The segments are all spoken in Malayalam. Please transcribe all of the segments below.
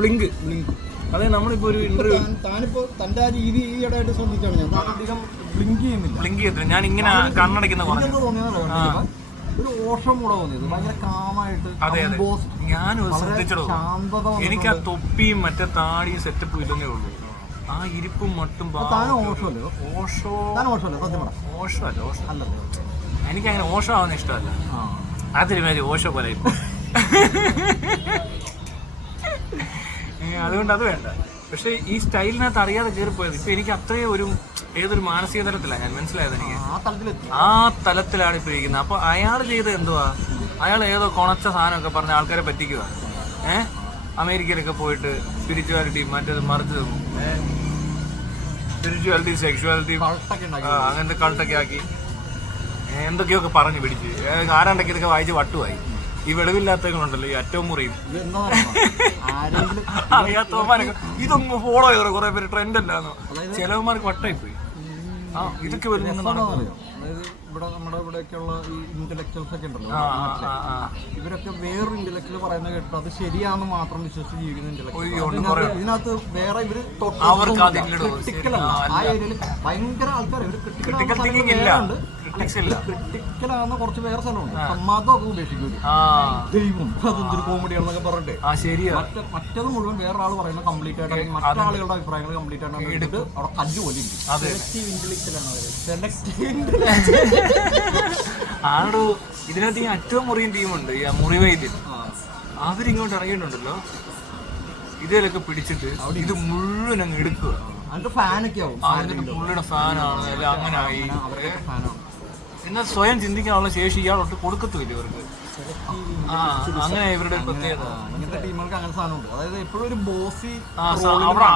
ബ്ലിങ്ക്. അതെ, നമ്മളിപ്പോ ഒരു ഇന്റർവ്യൂ താനിപ്പോ തന്റെ ആ രീതി ഈയിടെയായിട്ട് ശ്രദ്ധിച്ചാണ് ഞാൻ അധികം ബ്ലിങ്ക് ചെയ്യുന്നില്ല. ഞാൻ ഇങ്ങനെ കണ്ണടയ്ക്കുന്ന ഒരു ഓഷം കൂടെ തോന്നിയത് ഭയങ്കര കാമായിട്ട്. ഞാനും ശ്രദ്ധിച്ചോ, എനിക്ക് ആ തൊപ്പിയും മറ്റേ താടിയും സെറ്റപ്പും ഇല്ലെന്നേ ഉള്ളൂ. ആ ഇരിപ്പും മട്ടും എനിക്ക് അങ്ങനെ ഓഷോ ആവുന്ന ഇഷ്ടമല്ല. അതിരുമാതിരി ഓഷോ പോലെ അതുകൊണ്ട് അത് വേണ്ട. പക്ഷെ ഈ സ്റ്റൈലിനകത്ത് അറിയാതെ കയറിപ്പോയത് ഇപ്പൊ എനിക്ക് അത്രയും ഏതൊരു മാനസിക തലത്തിലാണ് ഞാൻ മനസ്സിലായത്. എനിക്ക് ആ തലത്തിലാണ് ഇപ്പൊ ഇരിക്കുന്നത്. അപ്പൊ അയാൾ ചെയ്ത് എന്തുവാ, അയാൾ ഏതോ കൊണച്ച സാധനമൊക്കെ പറഞ്ഞ ആൾക്കാരെ പറ്റിക്കുക. അമേരിക്കയിലൊക്കെ പോയിട്ട് സ്പിരിച്വാലിറ്റി മറ്റേത് മറിച്ചതും സ്പിരിച്വാലിറ്റി സെക്ഷുവാലിറ്റി അങ്ങനത്തെ കൾട്ടൊക്കെ ആക്കി എന്തൊക്കെയൊക്കെ പറഞ്ഞു പിടിച്ച് ആരാണ്ടൊക്കെ ഇതൊക്കെ വായിച്ച് വട്ടുമായി. ഈ വെളിവില്ലാത്തവരുണ്ടല്ലോ, ഈ അറ്റവും മുറിയും അറിയാത്തവന്മാരൊക്കെ ഇതൊന്നും ഫോളോ ചെയ്തോ കുറെ പേര് ട്രെൻഡ് അല്ലാന്നോ. ചിലവന്മാർക്ക് വട്ടായി പോയി. ഇതൊക്കെ വരുന്നത് ഇവിടെ നമ്മുടെ ഇവിടെയൊക്കെയുള്ള ഈ ഇന്റലക്ച്വൽസ് ഒക്കെ ഉണ്ടല്ലോ, ഇവരൊക്കെ വേറൊരു ഇന്റലക്ച്വൽ പറയുന്നത് കേട്ടോ അത് ശരിയാണെന്ന് മാത്രം വിശ്വസിച്ച് ജീവിക്കുന്ന ഇന്റലക്ച്വൽ. ഇതിനകത്ത് വേറെ ഇവര് ക്രിട്ടിക്കലല്ല. ആ ഏരിയയിൽ ഭയങ്കര ആൾക്കാർ ഇവര് ക്രിട്ടിക്കലാകുന്ന കുറച്ച് വേറെ സ്ഥലമുണ്ട്. മതമൊക്കെ ഉപേക്ഷിക്കൂല, ദൈവം അതെന്തൊരു കോമഡിയാണെന്നൊക്കെ പറഞ്ഞിട്ട് മറ്റത് മുഴുവൻ വേറൊരാൾ പറയുന്ന കംപ്ലീറ്റ് ആയിട്ട് മറ്റാളുകളുടെ അഭിപ്രായങ്ങൾ കംപ്ലീറ്റ് ആയിട്ട് എടുത്ത് അവിടെ കല്ല് പോലെ സെലക്റ്റീവ് ഇന്റലക്ച്വലാണ് അവര്. സെലക്റ്റീവ് ആടോ ഇതിനകത്ത് ഈ അറ്റവും മുറിയും ടീമുണ്ട്, ഈ മുറിവൈദ്യം. അവരിങ്ങോട്ട് ഇറങ്ങിയിട്ടുണ്ടല്ലോ, ഇതിലൊക്കെ പിടിച്ചിട്ട് ഇത് മുഴുവൻ അങ്ങ് എടുക്കുക. പുള്ളിയുടെ ഫാനാണ് എല്ലാം. അങ്ങനെ ആയി. എന്നാൽ സ്വയം ചിന്തിക്കാനുള്ള ശേഷി ഇയാളൊട്ട് കൊടുക്കത്തുമില്ല ഇവർക്ക്. അങ്ങനെ ഇവരുടെ പ്രത്യേകത. ഇങ്ങനത്തെ ടീമുകൾക്ക് അങ്ങനെ സാധനമുണ്ട്. അതായത് എപ്പോഴും ഒരു ബോസി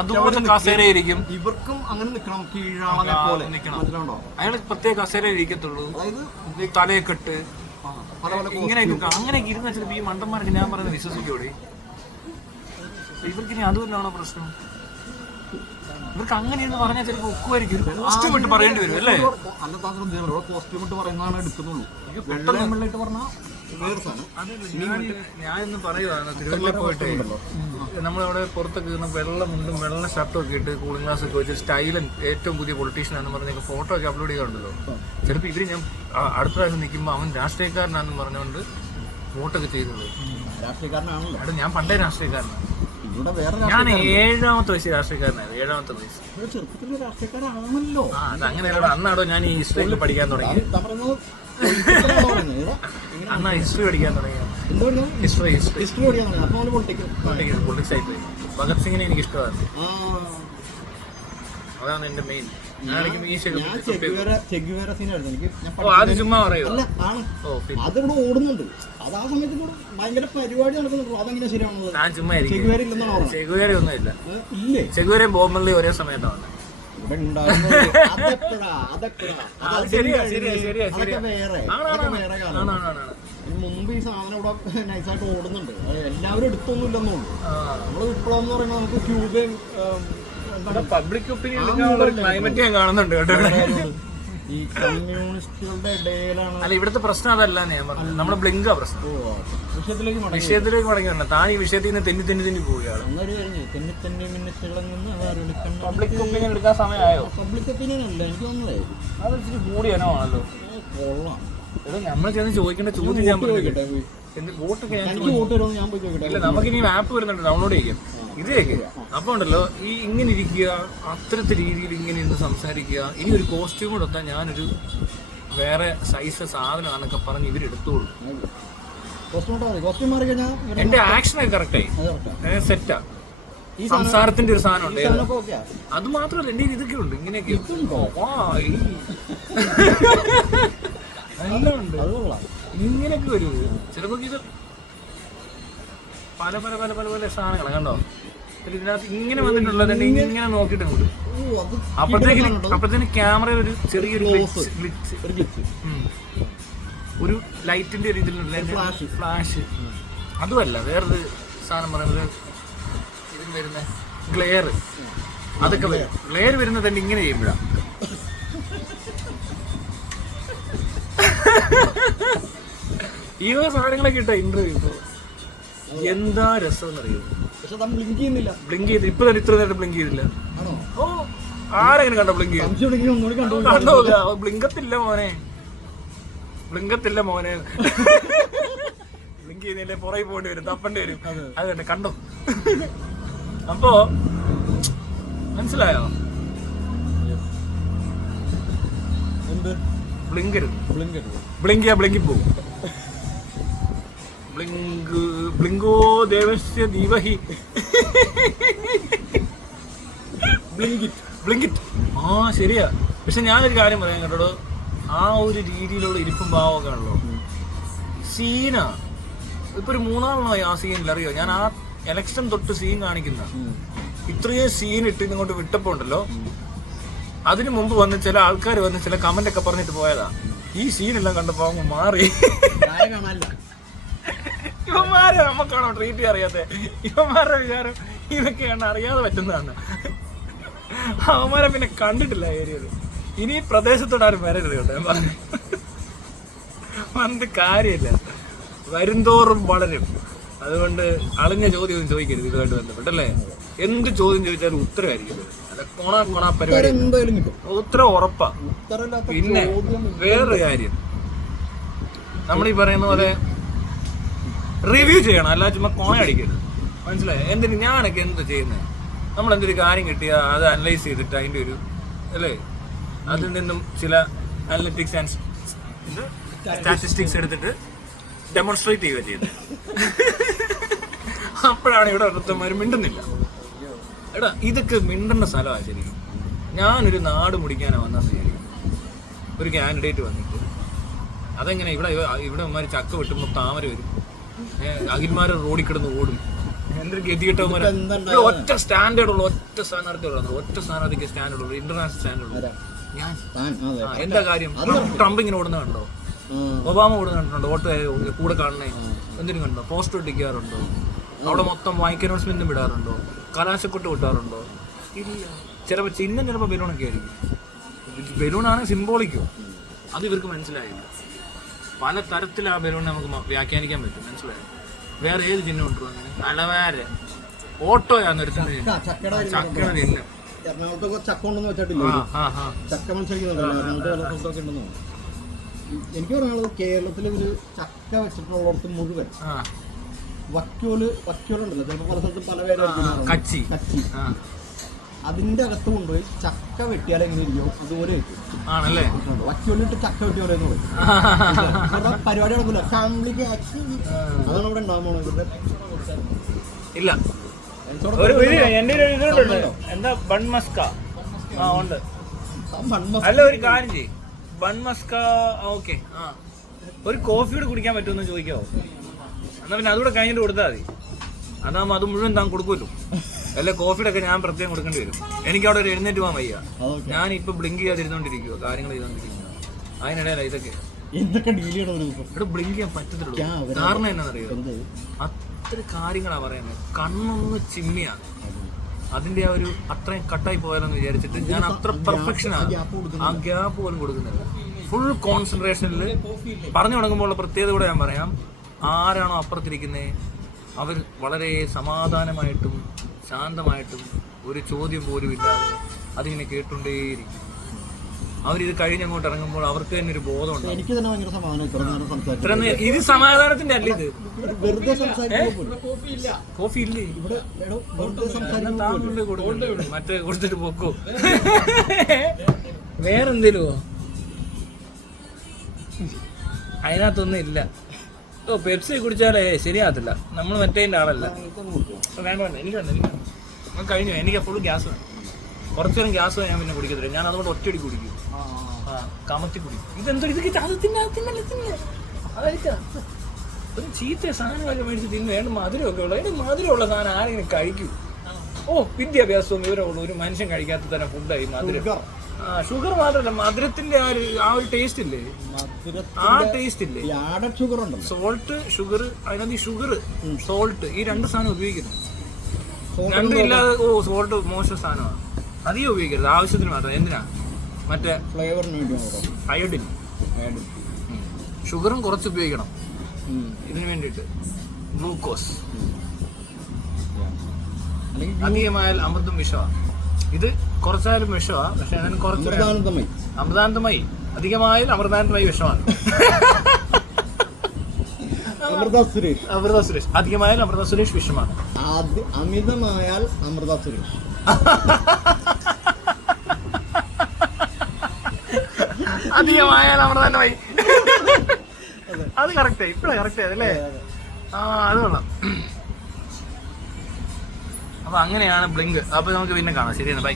അതുപോലെ കസേരയിരിക്കും. ഇവർക്കും അങ്ങനെ നിൽക്കണം, കീഴാളെ പോലെ നിൽക്കണം. അയാൾ പ്രത്യേക കസേര ഇരിക്കത്തുള്ളൂ. അതായത് തലയൊക്കെ ഇട്ട് ഇങ്ങനെയൊക്കെ അങ്ങനെയൊക്കെ ഇരുന്ന് വെച്ചിട്ട് ഈ മണ്ടന്മാർക്ക് ഞാൻ പറയുന്നത് വിശ്വസിക്കൂടെ? ഇവർക്കിനി അതുകൊണ്ടാണോ പ്രശ്നം? ഇവർക്ക് അങ്ങനെയെന്ന് പറഞ്ഞാൽ ചിലപ്പോൾ ഒക്കുമായിരിക്കും. കോസ്റ്റ്യൂം ഇട്ട് പറയേണ്ടി വരും അല്ലേ? അല്ല, കോസ്റ്റ്യൂം ഇട്ട് പറയുന്നതാണ് എടുക്കുന്നുള്ളൂ. വെള്ളയിട്ട് പറഞ്ഞാൽ ഞാനിന്ന് പറയുകയാണ്, തിരുവല്ല പോയിട്ട് നമ്മളവിടെ പുറത്തൊക്കെ വെള്ള മുണ്ടും വെള്ള ഷർട്ടും ഒക്കെ ഇട്ട് കൂളിംഗ് ഗ്ലാസ് ഒക്കെ വെച്ച് സ്റ്റൈലൻ ഏറ്റവും പുതിയ പൊളിറ്റീഷ്യനാണെന്ന് പറഞ്ഞ ഫോട്ടോ ഒക്കെ അപ്ലോഡ് ചെയ്യാറുണ്ടല്ലോ. ചിലപ്പോൾ ഇവര് ഞാൻ അടുത്ത പ്രാവശ്യം നിൽക്കുമ്പോൾ അവൻ രാഷ്ട്രീയക്കാരനാണെന്ന് പറഞ്ഞുകൊണ്ട് വോട്ടൊക്കെ ചെയ്തത്. രാഷ്ട്രീയക്കാരനാണല്ലോ. ഞാൻ പണ്ടേ രാഷ്ട്രീയക്കാരനാണ്. ഞാൻ 7ാമത്തെ വയസ്സ് രാഷ്ട്രീയക്കാരനായിരുന്നു. 7ാമത്തെ വയസ്സ് രാഷ്ട്രീയക്കാരാണല്ലോ. അതങ്ങനെയല്ല. അന്നാടോ ഞാൻ ഈ ഹിസ്റ്ററി പഠിക്കാൻ തുടങ്ങി. അന്നാ ഹിസ്റ്ററി പഠിക്കാൻ തുടങ്ങിയ ഹിസ്റ്ററി പൊളിറ്റിക്സ് ആയി പോയി. ഭഗത് സിംഗിനെ എനിക്ക് ഇഷ്ടമാണ്. അതാണ് എന്റെ മെയിൻ. അത് ചുമ്മാ പറയൂ. അതിവിടെ ഓടുന്നുണ്ട്. അത് ആ സമയത്ത് ഭയങ്കര പരിപാടി നടക്കുന്നുണ്ട്. അതെങ്ങനെ ശരിയാണോ? ഞാൻ ചുമ്മാ ചെഗുവേര ഒന്നുമില്ല. ചെഗുവേര ബോംബെള്ളി ഒരേ സമയത്താണ്. മുമ്പ് ഈ സാധനം ഇവിടെ നൈസായിട്ട് ഓടുന്നുണ്ട്. എല്ലാവരും എടുത്തൊന്നും ഇല്ലെന്നുള്ളൂ. നമ്മള് വിപ്ലവം എന്ന് പറയുമ്പോൾ നമുക്ക് ക്യൂബയും പബ്ലിക് ഒപ്പീനിയൻ ക്ലൈമറ്റ് ഞാൻ കാണുന്നുണ്ട് കേട്ടോ. ഈ കമ്മ്യൂണിസ്റ്റുകളുടെ ഇടയിലാണ്. അല്ല, ഇവിടുത്തെ പ്രശ്നം അതല്ല ഞാൻ പറഞ്ഞത്. നമ്മുടെ ബ്ലിങ്കാ പ്രശ്നം. വിഷയത്തിലേക്ക് മടങ്ങില്ല. താൻ ഈ വിഷയത്തിൽ നിന്ന് തെന്നി പോവുകയാണ്. പബ്ലിക് ഒപ്പീനിയൻ എടുക്കാൻ സമയമായോ? പബ്ലിക് ഒപ്പീനിയൻ അല്ല, എനിക്ക് തോന്നുന്നേ അത് ഇച്ചിരി കൂടിയാണോ ആണല്ലോ. നമ്മൾ ചെന്ന് ചോദിക്കേണ്ട ചോദ്യം ഞാൻ പറയട്ടെ. വോട്ടൊക്കെ നമുക്കിനി ആപ്പ് വരുന്നുണ്ട്, ഡൗൺലോഡ് ചെയ്യാം. ഇതേക്ക് അപ്പൊ ഉണ്ടല്ലോ ഈ ഇങ്ങനെ ഇരിക്കുക, അത്തരത്തെ രീതിയിൽ ഇങ്ങനെ ഇരുന്ന് സംസാരിക്കുക. ഇനി ഒരു കോസ്റ്റ്യൂം കൂടെ ഒത്താൻ ഞാനൊരു വേറെ സൈസ് സാധനമാണെന്നൊക്കെ പറഞ്ഞ് ഇവരെടുത്തോളൂ. എന്റെ ആക്ഷനൊക്കെ കറക്റ്റായി സെറ്റാ. സംസാരത്തിന്റെ ഒരു സാധനം ഉണ്ട്. അത് മാത്രമല്ല, എന്റെ ഇതൊക്കെ ഉണ്ട്. ഇങ്ങനെയൊക്കെ എല്ലാം ഉണ്ട്. ഇങ്ങനെയൊക്കെ വരും. ചിലപ്പോ ഇത് പല പല പല പല പല സാധനങ്ങളാണ്. കണ്ടോ? ഇതിനകത്ത് ഇങ്ങനെ വന്നിട്ടുള്ളത് ഇങ്ങനെ നോക്കിയിട്ട് അപ്പോഴത്തേന് ക്യാമറ ഒരു ചെറിയൊരു ഒരു ലൈറ്റിന്റെ ഒരു ഇതിലുള്ള ഫ്ലാഷ്. അതുമല്ല, വേറൊരു സാധനം പറയുന്നത് ഇതിന് വരുന്ന ഗ്ലെയർ. അതൊക്കെ വരും. ഗ്ലെയർ വരുന്നത് തന്നെ ഇങ്ങനെ ചെയ്യുമ്പോഴാണ്. ഈ സാധനങ്ങളൊക്കെ ഇട്ട ഇന്റർവ്യൂ എന്താ രസം എന്നറിയുമോ? പക്ഷെ അത് ബ്ലിങ്ക് ചെയ്യുന്നില്ല. ബ്ലിങ്ക് ചെയ്ത് ഇപ്പൊ തന്നെ ഇത്ര നേരം ബ്ലിങ്ക് ചെയ്തില്ല. ഓ ആരെങ്കിലും കണ്ടോ ബ്ലിങ്ക് കണ്ടോ? ബ്ലിങ്കത്തില്ല മോനെ, ബ്ലിങ്കത്തില്ല മോനെ. ബ്ലിങ്ക് ചെയ്യുന്നില്ലേ പുറകെ പോകേണ്ടി വരും, തപ്പേണ്ടി വരും. അത് തന്നെ കണ്ടോ? അപ്പോ മനസ്സിലായോ? ബ്ലിങ്കി പോകും. ബ്ലിങ്കോ ദേവസ്യ ദീവഹി ബ്ലിങ്കിറ്റ്. ആ ശരിയാ. പക്ഷെ ഞാനൊരു കാര്യം പറയാൻ കേട്ടോ, ആ ഒരു രീതിയിലുള്ള ഇരിപ്പും ഭാവമൊക്കെ ആണല്ലോ സീനാ. ഇപ്പൊ ഒരു 3 നാളായി ആ സീനിൽ, അറിയോ? ഞാൻ ആ എലക്ഷൻ തൊട്ട് സീൻ കാണിക്കുന്ന ഇത്രയും സീൻ ഇട്ട് ഇങ്ങോട്ട് വിട്ടപ്പോ ഉണ്ടല്ലോ, അതിനു മുമ്പ് വന്ന് ചില ആൾക്കാർ വന്ന് ചില കമന്റ് ഒക്കെ പറഞ്ഞിട്ട് പോയതാ. ഈ സീനെല്ലാം കണ്ടപ്പോ അങ്ങ് മാറി. ഇവന്മാരെ നമുക്കാണോ ട്രീറ്റ് അറിയാത്ത? ഇവന്മാരുടെ വിചാരം ഇതൊക്കെയാണ് അറിയാതെ പറ്റുന്നതാണ്. അവന്മാരെ പിന്നെ കണ്ടിട്ടില്ല ഏരിയയിൽ. ഇനി പ്രദേശത്തോട് ആരും വരരുത് കേട്ടോ. ഞാൻ പറഞ്ഞു പറഞ്ഞിട്ട് കാര്യമില്ല, വരുംതോറും വളരും. അതുകൊണ്ട് അളിഞ്ഞ ചോദ്യം ചോദിക്കരുത് ഇതുമായിട്ട് ബന്ധപ്പെട്ടല്ലേ. എന്ത് ചോദ്യം ചോദിച്ചാലും ഉത്തരവായിരിക്കും. കൊണ പരിപാടി ഉത്തരം ഉറപ്പാ. പിന്നെ വേറൊരു കാര്യം, നമ്മളീ പറയുന്ന പോലെ റിവ്യൂ ചെയ്യണം, അല്ല ചുമ്മാ കോണ അടിക്കരുത്. മനസ്സിലായോ? എന്തിന് ഞാനൊക്കെ എന്ത് ചെയ്യുന്നത്? നമ്മൾ എന്തൊരു കാര്യം കിട്ടിയാൽ അത് അനലൈസ് ചെയ്തിട്ട് അതിൻ്റെ ഒരു അല്ലേ, അതിൽ നിന്നും ചില അനലിറ്റിക്സ് ആൻഡ് സ്റ്റാറ്റിസ്റ്റിക്സ് എടുത്തിട്ട് ഡെമോൺസ്ട്രേറ്റ് ചെയ്യുക ചെയ്യുന്നത്. അപ്പോഴാണ് ഇവിടെ ഒരുത്തന്മാർ മിണ്ടുന്നില്ല. എടാ ഇതൊക്കെ മിണ്ടുന്ന സ്ഥലമാണ് ശരിക്കും. ഞാനൊരു നാട് മുടിക്കാനാണ് വന്നാൽ ശരിക്കും ഒരു കാൻഡിഡേറ്റ് വന്നിട്ട് അതെങ്ങനെ ഇവിടെ അമ്മമാർ ചക്ക വെട്ടുമ്പോൾ താമര വരും, അഖിൽമാർ റോഡിൽ കിടന്ന് ഓടും. എന്തൊരു ഗതികെട്ടവന്മാർ. ഒറ്റ സ്റ്റാൻഡേർഡുള്ള ഒറ്റ സ്ഥാനാർത്ഥിക്ക് സ്റ്റാൻഡേർഡുള്ളൂ, ഇന്റർനാഷണൽ സ്റ്റാൻഡേർഡുള്ളൂ. ഞാൻ എന്താ കാര്യം? ട്രംപ് ഇങ്ങനെ ഓടുന്ന കണ്ടോ? ഒബാമ ഓടുന്ന കണ്ടിട്ടുണ്ടോ? വോട്ട് കൂടെ കാണണേ എന്തിനും കണ്ടോ? പോസ്റ്റർ ഒട്ടിക്കാറുണ്ടോ? അവിടെ മൊത്തം മൈക്ക് അനൗൺസ്മെന്റും വിടാറുണ്ടോ? കലാശക്കൊട്ട് വിട്ടാറുണ്ടോ? ഇല്ല. ചിലപ്പോൾ ബലൂണൊക്കെ ആയിരിക്കും. ബലൂണാണ് സിംബോളിക്കോ, അത് ഇവർക്ക് മനസ്സിലായില്ല. പല തരത്തിൽ ആ ബലൂണിനെ നമുക്ക് വ്യാഖ്യാനിക്കാൻ പറ്റും. മനസ്സിലായോ? വേറെ ഏത് ചിഹ്നം ഉണ്ടോ അങ്ങനെ? അലവാര് ഓട്ടോയാന്ന് ഒരു ചക്കയുടെ ചിഹ്നം. എനിക്ക് പറയാനുള്ളത്, കേരളത്തിൽ ഒരു ചക്ക വെച്ചിട്ടുള്ളിടത്ത് മുഴുവൻ വക്യോലുണ്ടല്ലോ, ചിലപ്പോൾ പല സ്ഥലത്തും പല പേരായിരിക്കും, കച്ചി. അതിന്റെ അകത്ത് കൊണ്ടുപോയി ചക്ക വെട്ടിയാൽ എങ്ങനെ ഇരിക്കും അതുപോലെ ആണല്ലേ. വക്യോലിട്ട് ചക്ക വെട്ടിയോലെ പരിപാടി നടക്കില്ല. ഫാമിലിക്ക് അതാണ് ഇവിടെ ഉണ്ടാകാൻ പോണത്. ഇവരുടെ ഇല്ല എന്താ ബൺമസ്ക ഉണ്ട്. അല്ല ഒരു കാര്യം ചെയ്യും, ബൺമസ്ക ഓക്കെ. ഒരു കോഫിയോട് കുടിക്കാൻ പറ്റുമെന്ന് ചോദിക്കാവോ? എന്നാൽ പിന്നെ അതുകൂടെ കഴിഞ്ഞിട്ട് കൊടുത്താൽ മതി. അതാകുമ്പോൾ അത് മുഴുവൻ താൻ കൊടുക്കുമല്ലോ. അല്ലെ കോഫിയുടെ ഒക്കെ ഞാൻ പ്രത്യേകം കൊടുക്കേണ്ടി വരും. എനിക്ക് അവിടെ ഒരു എഴുന്നേറ്റ് പോകാൻ വയ്യ. ഞാൻ ഇപ്പൊ ബ്ലിങ്ക് ചെയ്യാതിരുന്നോണ്ടിരിക്കുവോ, കാര്യങ്ങൾ ചെയ്തോണ്ടിരിക്കുക. അതിനിടയില ഇതൊക്കെ ഇവിടെ ബ്ലിങ്ക് ചെയ്യാൻ പറ്റത്തുള്ളൂ. കാരണം എന്നാന്നറിയോ? അത്ര കാര്യങ്ങളാ പറയുന്നത്. കണ്ണൊന്ന് ചിമ്മിയാണ് അതിന്റെ ആ ഒരു അത്രയും കട്ടായി പോയാലെന്ന് വിചാരിച്ചിട്ട് ഞാൻ അത്ര പെർഫെക്ഷനാണ് ആ ഗ്യാപ്പ് പോലും കൊടുക്കുന്നത്. ഫുൾ കോൺസെൻട്രേഷനിൽ പറഞ്ഞു തുടങ്ങുമ്പോൾ പ്രത്യേകത കൂടെ ഞാൻ പറയാം. ആരാണോ അപ്പുറത്തിരിക്കുന്നത് അവർ വളരെ സമാധാനമായിട്ടും ശാന്തമായിട്ടും ഒരു ചോദ്യം പോലും ഇല്ലാതെ അതിങ്ങനെ കേട്ടുകൊണ്ടേയിരിക്കും. അവരിത് കഴിഞ്ഞങ്ങോട്ട് ഇറങ്ങുമ്പോൾ അവർക്ക് തന്നെ ഒരു ബോധമുണ്ട്. എനിക്ക് തന്നെ ഭയങ്കര സമാധാനം. ഇത് സമാധാനത്തിന്റെ അല്ല, ഇത് വെറുതെ കോഫി ഇല്ലേ മറ്റേ കൊടുത്തിട്ട് പോക്കോ വേറെന്തേലുമോ അതിനകത്തൊന്നും ഇല്ല. ഓ പെപ്സി കുടിച്ചാലേ ശരിയാകത്തില്ല. നമ്മൾ മറ്റേതിൻ്റെ ആളല്ല. വേണ്ട എനിക്കുണ്ട് കഴിഞ്ഞു. എനിക്ക് ഫുൾ ഗ്യാസ് വേണം. കുറച്ചു നേരം ഗ്യാസ് ഞാൻ പിന്നെ കുടിക്കത്തില്ല. ഞാൻ അതുകൊണ്ട് ഒറ്റയടി കുടിക്കും. കമത്തി കുടിക്കും. ഇതെന്തൊരു ഇത് അത് അതായിരിക്കാം ഒരു ചീത്ത സാധനമൊക്കെ മേടിച്ച് തിന്നു. വേണ്ട മധുരമൊക്കെ ഉള്ളു. അതിന് മധുരമുള്ള സാധനം ആരെങ്കിലും കഴിക്കും? ഓ വിദ്യാഭ്യാസവും വിവരമുള്ളൂ ഒരു മനുഷ്യൻ കഴിക്കാത്ത തന്നെ ഫുഡായി മധുരം. ഷുഗർ മാത്രമല്ല, മധുരത്തിന്റെ ആ ഒരു ടേസ്റ്റ് ഇല്ലേ, ആ ടേസ്റ്റ് ഇല്ലേ. സോൾട്ട് ഷുഗർ, അതിനകത്ത് ഈ ഷുഗർ സോൾട്ട് ഈ രണ്ട് സാധനം ഉപയോഗിക്കുന്നു. രണ്ടും ഇല്ലാതെ സോൾട്ട് മോശം സാധനമാണ്. അധികം ഉപയോഗിക്കരുത്, ആവശ്യത്തിന് മാത്രം. എന്തിനാ? മറ്റേ ഫ്ലേവറിന് അയോഡിൻ. ഷുഗറും കുറച്ച് ഉപയോഗിക്കണം ഇതിനു വേണ്ടിയിട്ട്. ഗ്ലൂക്കോസ് അധികമായാൽ അമൃതും വിഷമാണ്. ഇത് കുറച്ചായാലും വിഷമാണ്, പക്ഷെ അതിന് കുറച്ച് അമൃതാനന്ദമായി. അധികമായാൽ അമൃതാനന്ദമായി വിഷമാണ്. അമൃത സുരേഷ് അധികമായാൽ അമൃത സുരേഷ് വിഷമാണ്. അമിതമായാൽ അമൃത സുരേഷ്. അധികമായാൽ അമൃതാനന്ദമായി. അത് കറക്റ്റായി, ഇപ്പഴാ കറക്റ്റ് ആയതല്ലേ? അത് കൊള്ളാം. അപ്പൊ അങ്ങനെയാണ് ബ്ലിങ്ക്. അപ്പൊ നമുക്ക് പിന്നെ കാണാം. ശരിയാണ്, ബൈ.